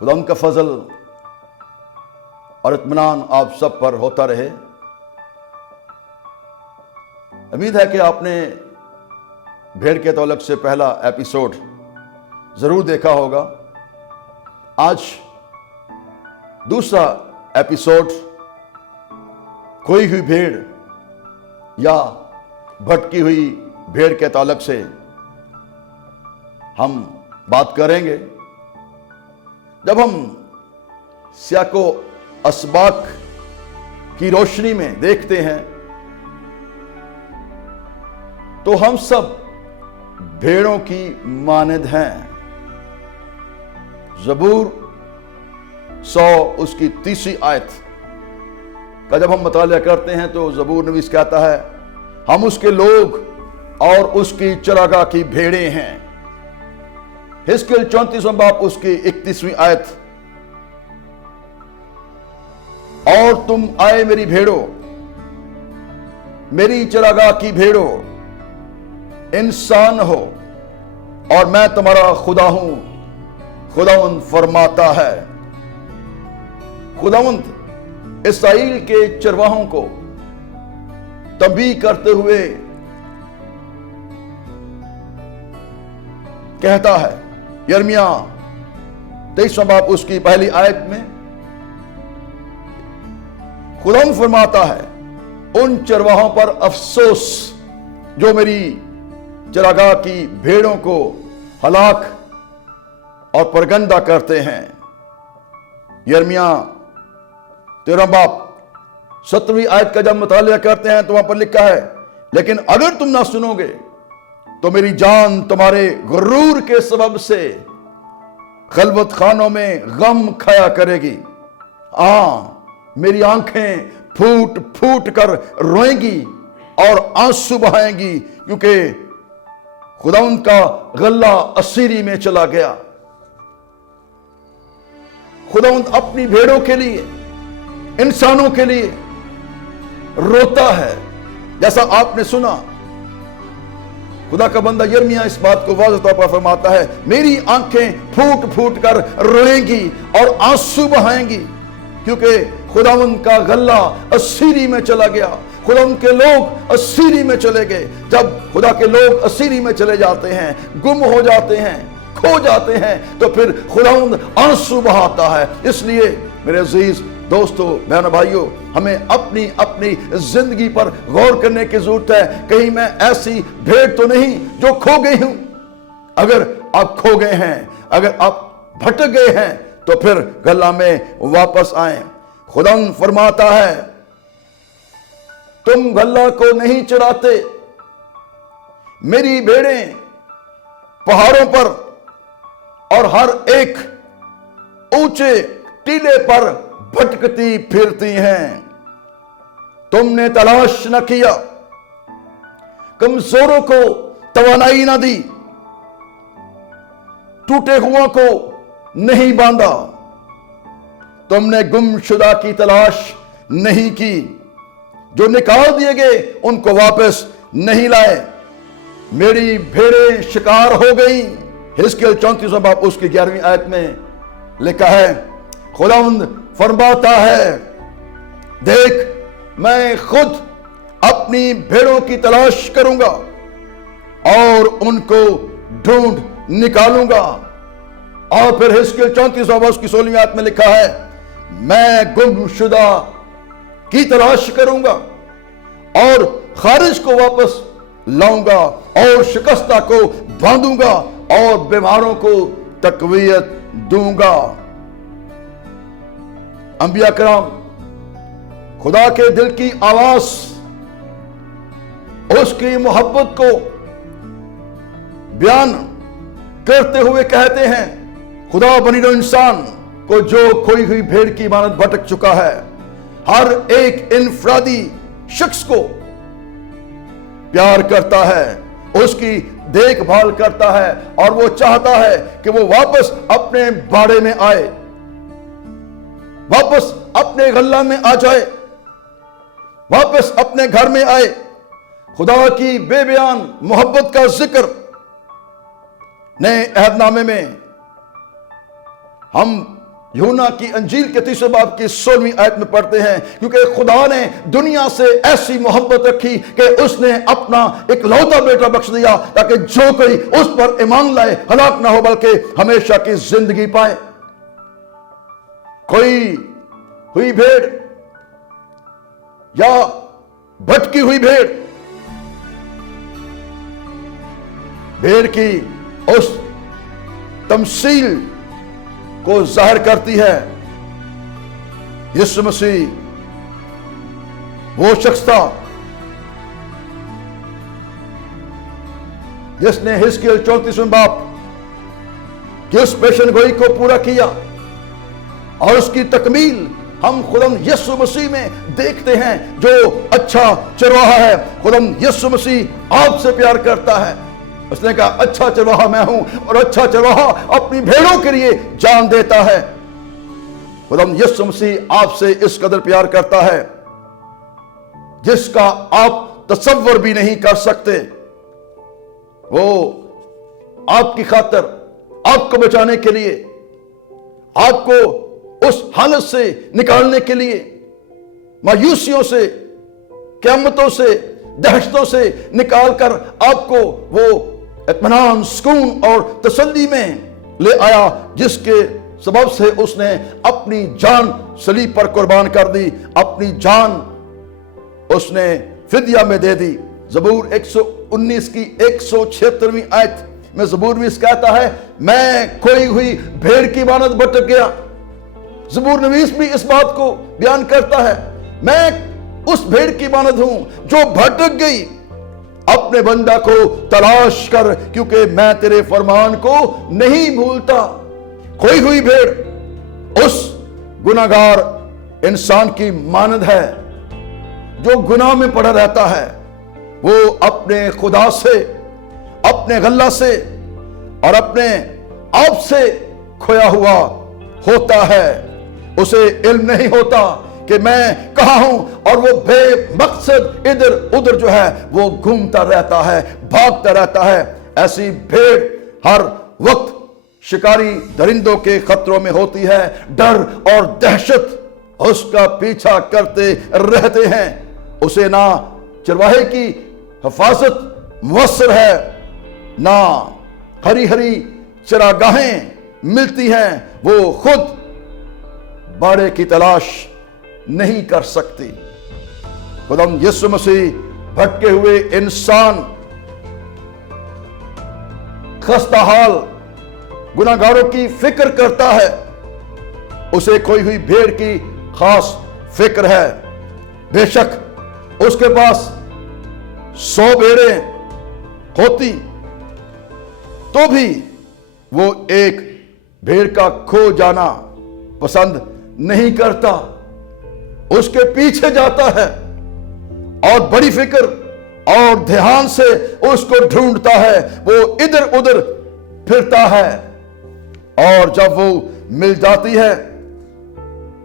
خدا ان کا فضل اور اطمینان آپ سب پر ہوتا رہے۔ امید ہے کہ آپ نے بھیڑ کے تعلق سے پہلا ایپیسوڈ ضرور دیکھا ہوگا۔ آج دوسرا ایپیسوڈ کھوئی ہوئی بھیڑ یا بھٹکی ہوئی بھیڑ کے تعلق سے ہم بات کریں گے۔ جب ہم سیاق و اسباق کی روشنی میں دیکھتے ہیں تو ہم سب بھیڑوں کی مانند ہیں۔ زبور 100 اس کی 30 آیت کا جب ہم مطالعہ کرتے ہیں تو زبور نویس کہتا ہے ہم اس کے لوگ اور اس کی چراگاہ کی بھیڑیں ہیں۔ حزقیل 34 باب اس کی 31 آیت، اور تم آئے میری بھیڑوں، میری چراگاہ کی بھیڑوں، انسان ہو اور میں تمہارا خدا ہوں، خداوند فرماتا ہے۔ خداوند اسرائیل کے چرواہوں کو تنبیہ کرتے ہوئے کہتا ہے، یرمیہ 23 باب اس کی پہلی آیت میں خداوند فرماتا ہے ان چرواہوں پر افسوس جو میری چراگاہ کی بھیڑوں کو ہلاک اور پرگندہ کرتے ہیں۔ یرمیہ 13 باب 17 آیت کا جب مطالعہ کرتے ہیں تو وہاں پر لکھا ہے لیکن اگر تم نہ سنو گے تو میری جان تمہارے غرور کے سبب سے خلوت خانوں میں غم کھایا کرے گی۔ میری آنکھیں پھوٹ پھوٹ کر روئیں گی اور آنسو بہائیں گی کیونکہ خداوند کا غلہ اسیری میں چلا گیا۔ خداوند اپنی بھیڑوں کے لیے، انسانوں کے لیے روتا ہے۔ جیسا آپ نے سنا، خدا کا بندہ یرمیہ اس بات کو واضح طور پر فرماتا ہے، میری آنکھیں پھوٹ پھوٹ کر روئیں گی اور آنسو بہائیں گی کیونکہ خداوند کا غلہ اسیری میں چلا گیا۔ خداوند کے لوگ اسیری میں چلے گئے۔ جب خدا کے لوگ اسیری میں چلے جاتے ہیں، گم ہو جاتے ہیں، کھو جاتے ہیں، تو پھر خداوند آنسو بہاتا ہے۔ اس لیے میرے عزیز دوستو، بہنوں، بھائیوں، ہمیں اپنی زندگی پر غور کرنے کی ضرورت ہے۔ کہیں میں ایسی بھیڑ تو نہیں جو کھو گئی ہوں؟ اگر آپ کھو گئے ہیں، اگر آپ بھٹک گئے ہیں تو پھر غلہ میں واپس آئیں۔ خداوند فرماتا ہے تم غلہ کو نہیں چراتے، میری بھیڑیں پہاڑوں پر اور ہر ایک اونچے ٹیلے پر بھٹکتی پھرتی ہیں۔ تم نے تلاش نہ کیا، کمزوروں کو توانائی نہ دی، ٹوٹے ہوا کو نہیں باندھا، تم نے گم شدہ کی تلاش نہیں کی، جو نکال دیے گئے ان کو واپس نہیں لائے، میری بھیڑیں شکار ہو گئیں۔ حزقیل 34 باب اس کی 11ویں آیت میں لکھا ہے، خداوند فرماتا ہے دیکھ میں خود اپنی بھیڑوں کی تلاش کروں گا اور ان کو ڈھونڈ نکالوں گا۔ اور پھر حزقیل 34 باب اس کی 16ویں آیت میں لکھا ہے، میں گم شدہ کی تلاش کروں گا اور خارج کو واپس لاؤں گا اور شکستہ کو باندھوں گا اور بیماروں کو تقویت دوں گا۔ انبیاء کرام خدا کے دل کی آواز، اس کی محبت کو بیان کرتے ہوئے کہتے ہیں، خدا بنی نوع انسان کو جو کھوئی ہوئی بھیڑ کی مانند بھٹک چکا ہے، ہر ایک انفرادی شخص کو پیار کرتا ہے، اس کی دیکھ بھال کرتا ہے اور وہ چاہتا ہے کہ وہ واپس اپنے باڑے میں آئے، واپس اپنے غلہ میں آ جائے، واپس اپنے گھر میں آئے۔ خدا کی بے بیان محبت کا ذکر نئے عہد نامے میں ہم यूहन्ना की अंजील के 3 बाब की 16वीं आयत में पढ़ते हैं, क्योंकि खुदा ने दुनिया से ऐसी मोहब्बत रखी कि उसने अपना इकलौता बेटा बख्श दिया, ताकि जो कोई उस पर ईमान लाए हलाक ना हो बल्कि हमेशा की जिंदगी पाए। कोई हुई भेड़ या भटकी हुई भेड़ की उस तमसील को जाहिर करती है। यीशु मसीह वो शख्स था जिसने हिजकिय्याह 34वें बाब की उस पेशन गोई को पूरा किया, और उसकी तकमील हम खुदाम यीशु मसीह में देखते हैं, जो अच्छा चरवाहा है। खुदाम यीशु मसीह आपसे प्यार करता है। उसने कहा, अच्छा चरवाहा मैं हूं, और अच्छा चरवाहा अपनी भेड़ों के लिए जान देता है। खुदाम यीशु मसीह आपसे इस कदर प्यार करता है जिसका आप तसव्वुर भी नहीं कर सकते। वो आपकी खातिर, आपको बचाने के लिए, आपको उस हालत से निकालने के लिए, मायूसियों से, क़यामतों से, दहशतों से निकालकर आपको वो इत्मीनान, सुकून और तसल्ली में ले आया, जिसके सबब से उसने अपनी जान सलीब पर कुर्बान कर दी, अपनी जान उसने फिदिया में दे दी। ज़बूर 119 की 176वीं आयत में ज़बूर भी कहता है, मैं खोई हुई भेड़ की मानद भटक गया। ज़बूर नवीस भी इस बात को बयान करता है, मैं उस भेड़ की मानद हूं जो भटक गई। अपने बंदा को तलाश कर, क्योंकि मैं तेरे फरमान को नहीं भूलता। खोई हुई भेड़ उस गुनाहगार इंसान की मानद है जो गुनाह में पड़ा रहता है। वो अपने खुदा से, अपने गल्ला से और अपने आप से खोया हुआ होता है। उसे इल्म नहीं होता कि मैं कहां हूं, और वो बेमकसद इधर उधर जो है वो घूमता रहता है, भागता रहता है। ऐसी भेड़ हर वक्त शिकारी दरिंदों के खतरों में होती है। डर और दहशत उसका पीछा करते रहते हैं। उसे ना चरवाहे की हिफाजत मुयस्सर है, ना हरी हरी चरागाहें मिलती हैं। वो खुद बाड़े की तलाश नहीं कर सकती। खुदाम यीशु मसीह भटके हुए इंसान, खस्ता हाल गुनाहगारों की फिक्र करता है। उसे खोई हुई भेड़ की खास फिक्र है। बेशक उसके पास 100 भेड़ें होती तो भी वो एक भेड़ का खो जाना पसंद नहीं करता, उसके पीछे जाता है और बड़ी फिक्र और ध्यान से उसको ढूंढता है। वो इधर उधर फिरता है, और जब वो मिल जाती है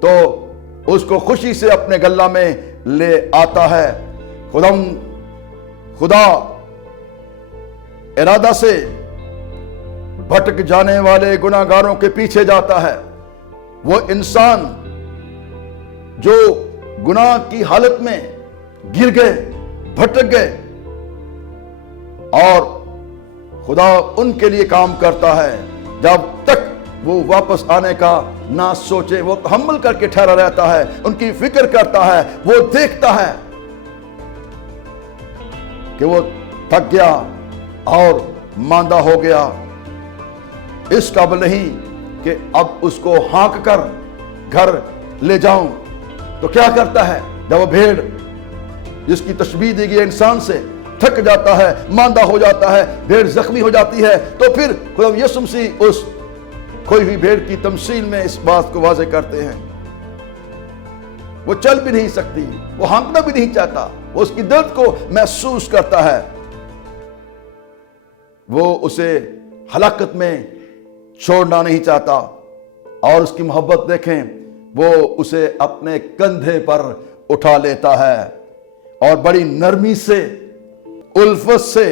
तो उसको खुशी से अपने गल्ला में ले आता है। खुदा इरादा से भटक जाने वाले गुनाहगारों के पीछे जाता है। वो इंसान जो गुनाह की हालत में गिर गए, भटक गए, और खुदा उनके लिए काम करता है। जब तक वो वापस आने का ना सोचे, वो तहम्मुल करके ठहरा रहता है, उनकी फिक्र करता है। वो देखता है कि वो थक गया और मांदा हो गया, इस काबिल नहीं कि अब उसको हाँक कर घर ले जाऊं। तो क्या करता है? जब वो भेड़ जिसकी तशबीह दी गई इंसान से थक जाता है, मांदा हो जाता है, भेड़ जख्मी हो जाती है, तो फिर खुदा यीशु मसीह उस खोई हुई भेड़ की तमसील में इस बात को वाज़ेह करते हैं। वो चल भी नहीं सकती, वो हाँकना भी नहीं चाहता, वो उसकी दर्द को महसूस करता है। वो उसे हलाकत में छोड़ना नहीं चाहता, और उसकी मोहब्बत देखें, वो उसे अपने कंधे पर उठा लेता है और बड़ी नरमी से, उल्फत से,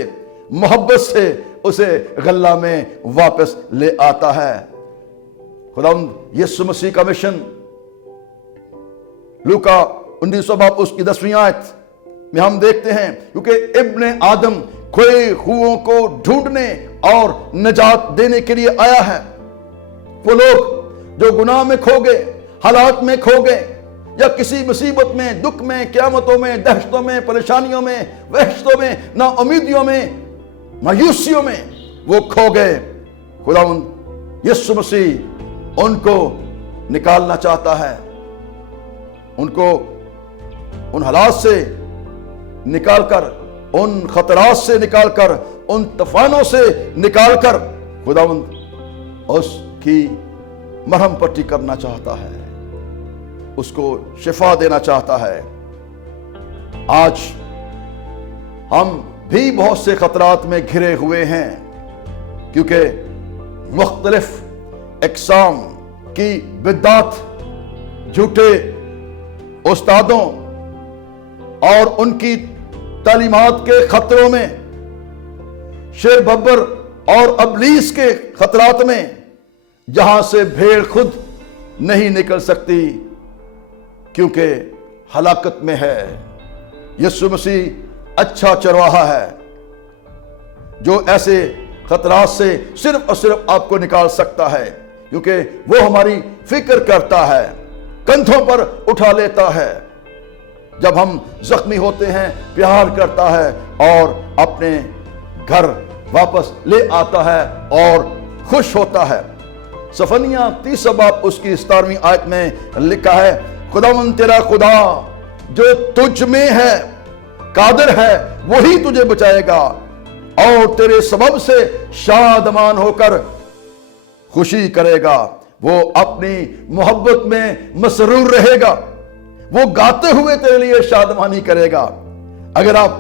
मोहब्बत से उसे गल्ला में वापस ले आता है। खुदावंद यीशु मसीह का मिशन लूका 19 बाब उसकी 10वीं आयत में हम देखते हैं, क्योंकि इब्ने आदम खोए हुओं को ढूंढने और निजात देने के लिए आया है। वो लोग जो गुनाह में खो गए, हालात में खो गए, या किसी मुसीबत में, दुख में, क़यामतों में, दहशतों में, परेशानियों में, वहशतों में, नाउमीदियों में, मायूसियों में वो खो गए, खुदावंद यीशु मसीह उनको निकालना चाहता है। उनको उन हालात से निकालकर, उन खतरात से निकालकर, उन तूफानों से निकालकर खुदावंद उसकी मरहम पट्टी करना चाहता है, उसको शिफा देना चाहता है। आज हम भी बहुत से खतरात में घिरे हुए हैं, क्योंकि मुख्तलिफ इक़साम की बिदअत, झूठे उस्तादों और उनकी तालीमात के खतरों में, शेर बब्बर और अबलीस के खतरात में, जहां से भेड़ खुद नहीं निकल सकती क्योंकि हलाकत में है। यीशु मसीह अच्छा चरवाहा है जो ऐसे खतरात से सिर्फ और सिर्फ आपको निकाल सकता है, क्योंकि वो हमारी फिक्र करता है, कंधों पर उठा लेता है। जब हम जख्मी होते हैं प्यार करता है और अपने घर वापस ले आता है और खुश होता है। सफनिया 30 बाब उसकी 17वीं आयत में लिखा है, खुदावंद तेरा खुदा जो तुझ में है, कादिर है, वही तुझे बचाएगा और तेरे सबब से शादमान होकर खुशी करेगा। वो अपनी मोहब्बत में मसरूर रहेगा, वो गाते हुए तेरे लिए शादमानी करेगा। अगर आप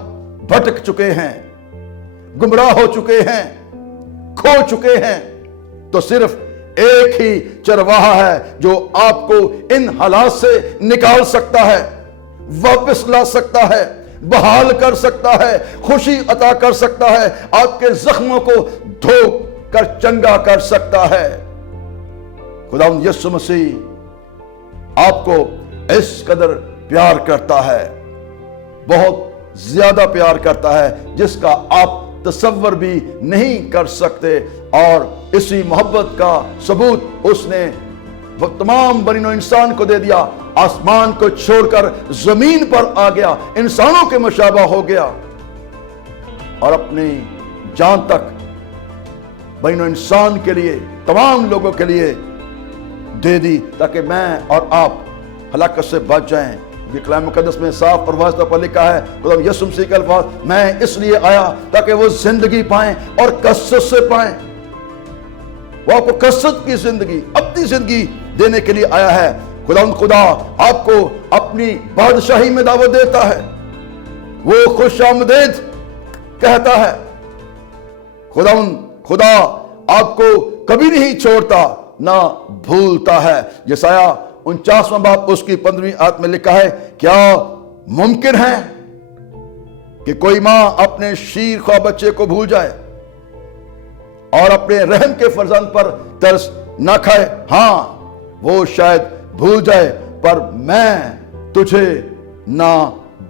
भटक चुके हैं, गुमराह हो चुके हैं, खो चुके हैं, तो सिर्फ एक ही चरवाहा है जो आपको इन हालात से निकाल सकता है, वापस ला सकता है, बहाल कर सकता है, खुशी अता कर सकता है, आपके जख्मों को धो कर चंगा कर सकता है। खुदावंद यीशु मसीह आपको इस कदर प्यार करता है, बहुत ज्यादा प्यार करता है, जिसका आप तसव्वुर भी नहीं कर सकते। और इसी मोहब्बत का सबूत उसने तमाम बनीनो इंसान को दे दिया, आसमान को छोड़कर जमीन पर आ गया, इंसानों के मुशाबा हो गया और अपनी जान तक बनीनो इंसान के लिए, तमाम लोगों के लिए दे दी, ताकि मैं और आप हलाकत से बच जाएं। ये कलाम मुकद्दस में साफ और वाज़ेह पर लिखा है, खुदा यीशु मसीह के अल्फाज, मैं इसलिए आया ताकि वो जिंदगी पाएं और कसरत से पाएं। वो आपको कसरत की जिंदगी, अपनी जिंदगी देने के लिए आया है। खुदा आपको अपनी बादशाही में दावत देता है, वो खुशामदीद कहता है। खुदा आपको कभी नहीं छोड़ता ना भूलता है। यसाया 49वां बाब उसकी 15वीं आयत में लिखा है, क्या मुमकिन है कि कोई मां अपने शीर ख्वाह बच्चे को भूल जाए और अपने रहम के फरजंद पर तरस ना खाए? हां, वो शायद भूल जाए, पर मैं तुझे ना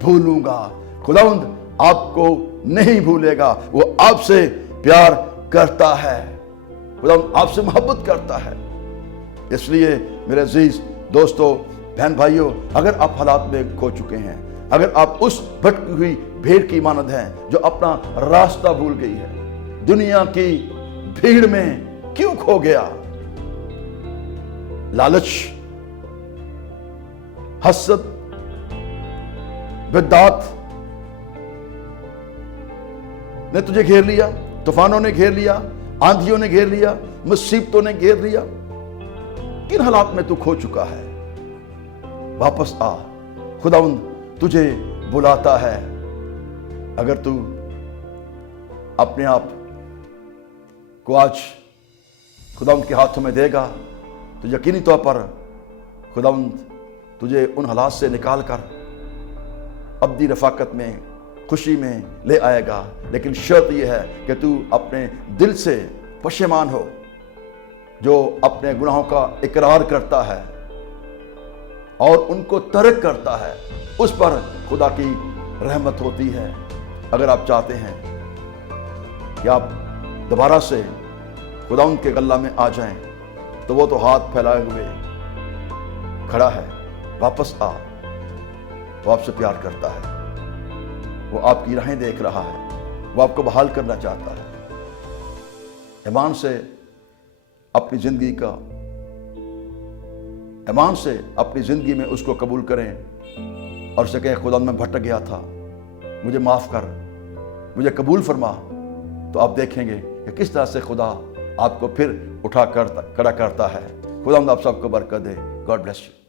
भूलूंगा। खुदावंद आपको नहीं भूलेगा, वो आपसे प्यार करता है, खुदावंद आपसे मोहब्बत करता है। इसलिए मेरे अजीज दोस्तों, बहन भाइयों, अगर आप हालात में खो चुके हैं, अगर आप उस भटकी हुई भेड़ की मानद हैं जो अपना रास्ता भूल गई है, दुनिया की भीड़ में क्यों खो गया? लालच, हसद, बिदअत ने तुझे घेर लिया, तूफानों ने घेर लिया, आंधियों ने घेर लिया, मुसीबतों ने घेर लिया। किन हालात में तू खो चुका है? वापस आ, खुदावंद तुझे बुलाता है। अगर तू अपने आप को आज खुदावंद के हाथों में देगा तो यकीनी तौर पर खुदावंद तुझे उन हालात से निकाल कर अब्दी रफाकत में, खुशी में ले आएगा। लेकिन शर्त यह है कि तू अपने दिल से पशेमान हो, جو اپنے گناہوں کا اقرار کرتا ہے اور ان کو ترک کرتا ہے، اس پر خدا کی رحمت ہوتی ہے۔ اگر آپ چاہتے ہیں کہ آپ دوبارہ سے خدا ان کے غلہ میں آ جائیں تو وہ تو ہاتھ پھیلائے ہوئے کھڑا ہے، واپس آ۔ وہ آپ سے پیار کرتا ہے، وہ آپ کی راہیں دیکھ رہا ہے، وہ آپ کو بحال کرنا چاہتا ہے۔ ایمان سے اپنی زندگی میں اس کو قبول کریں اور اسے کہیں خدا میں بھٹک گیا تھا، مجھے معاف کر، مجھے قبول فرما، تو آپ دیکھیں گے کہ کس طرح سے خدا آپ کو پھر اٹھا کر کھڑا کرتا ہے۔ خدا آپ سب کو برکت دے۔ God bless you.